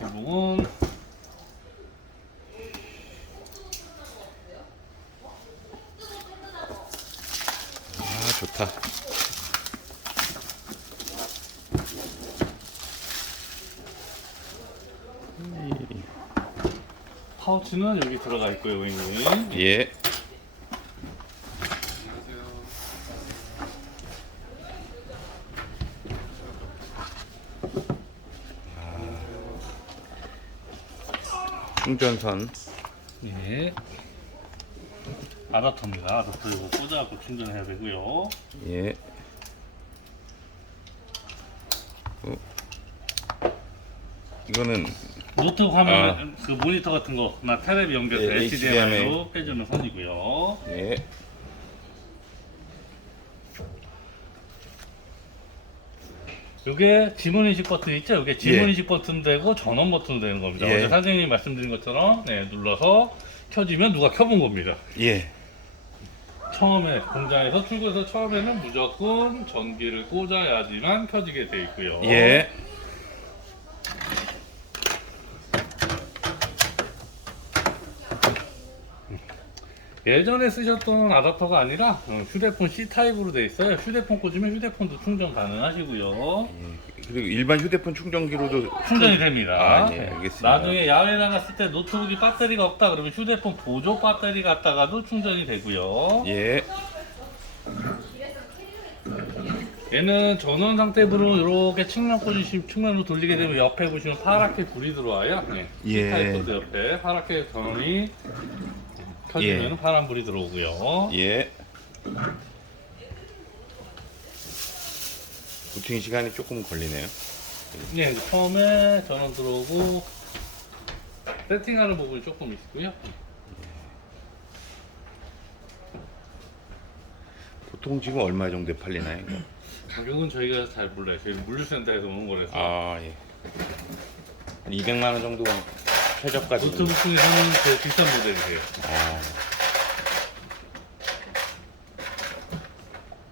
부분 아 좋다. 파우치는 여기 들어가 있고요, 고객님. 예. 충전선 예. 아답터입니다. 아답터 이거 꽂아갖고 충전해야 되고요. 예. 어. 이거는 노트 화면 그 모니터 같은 거, 나 테레비 연결해서 예, HDMI로 빼주는 선이고요. 예. 이게 지문 인식 버튼 있죠? 이게 지문 인식 버튼 되고 전원 버튼 되는 겁니다. 예. 어제 사장님이 말씀드린 것처럼 네, 눌러서 켜지면 누가 켜본 겁니다. 예. 처음에 공장에서 출고해서 처음에는 무조건 전기를 꽂아야지만 켜지게 돼 있고요. 예. 예전에 쓰셨던 아답터가 아니라 어, 휴대폰 C 타입으로 돼 있어요. 휴대폰 꽂으면 휴대폰도 충전 가능하시고요. 예. 그리고 일반 휴대폰 충전기로도 충전이 됩니다. 아, 예, 네. 알겠습니다. 나중에 야외 나갔을 때 노트북이 배터리가 없다 그러면 휴대폰 보조 배터리 갖다가도 충전이 되고요. 예. 얘는 전원 상태로 이렇게 측면 꽂으시면 측면으로 돌리게 되면 옆에 보시면 파랗게 불이 들어와요. 네. 예. 타입보드 옆에 파랗게 전원이 켜지면 예. 파란 불이 들어오고요. 예. 부팅 시간이 조금 걸리네요. 네, 처음에 전원 들어오고 세팅하는 부분이 조금 있고요. 보통 지금 얼마 정도에 팔리나요? 이거? 가격은 저희가 잘 몰라요. 저희 물류센터에서 오는 거라서. 아, 예. 한 200만 원 정도 최저까지. 노트북 중에서는 제일 비싼 모델이세요. 아.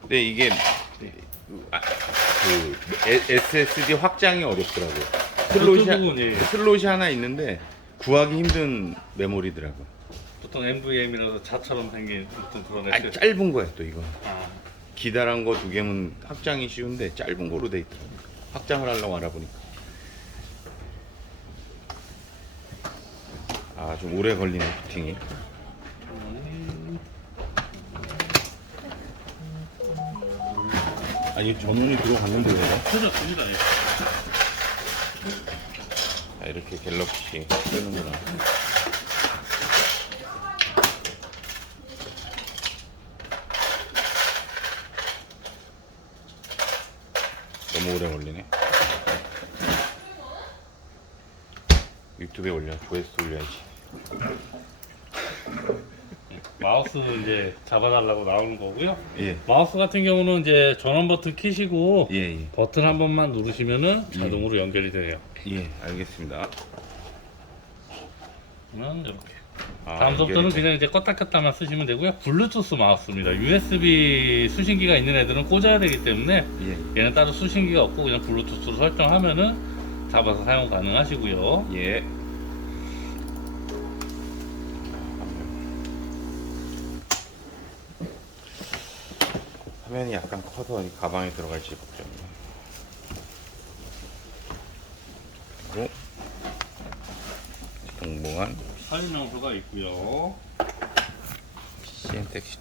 근데 이게 아, 그 에- SSD 확장이 어렵더라고요. 슬롯이, 노트북은 예, 슬롯이 하나 있는데 구하기 힘든 메모리더라고요. 보통 NVM이라서 자처럼 생긴 어떤 그런 아. 짧은 거예요, 또 이거. 아, 기다란 거 두 개면 확장이 쉬운데 짧은 거로 돼 있더라고요. 확장을 하려고 알아보니까. 아, 좀 오래 걸리네, 부팅이. 음, 아니, 전원이 들어갔는데 왜? 켜졌습니다. 예. 아, 이렇게 갤럭시 쓰는구나. 너무 오래 걸리네. 유튜브에 올려, 조회수 올려야지. 마우스 이제 잡아달라고 나오는 거고요. 예, 마우스 같은 경우는 이제 전원 버튼 키시고 예, 예. 버튼 한 번만 누르시면은 자동으로 연결이 돼요. 예, 알겠습니다. 그러면 이렇게. 아, 다음부터는 연결이 그냥 이제 껐다 켰다만 쓰시면 되고요. 블루투스 마우스입니다. USB 수신기가 있는 애들은 꽂아야 되기 때문에 돼. 얘는 따로 수신기가 없고 그냥 블루투스로 설정하면은 잡아서 사용 가능하시고요. 예, 예. 화면이 약간 커서 이 가방에 들어갈지 걱정이네. 그리고 동봉한 설명서가 있고요. CN 택시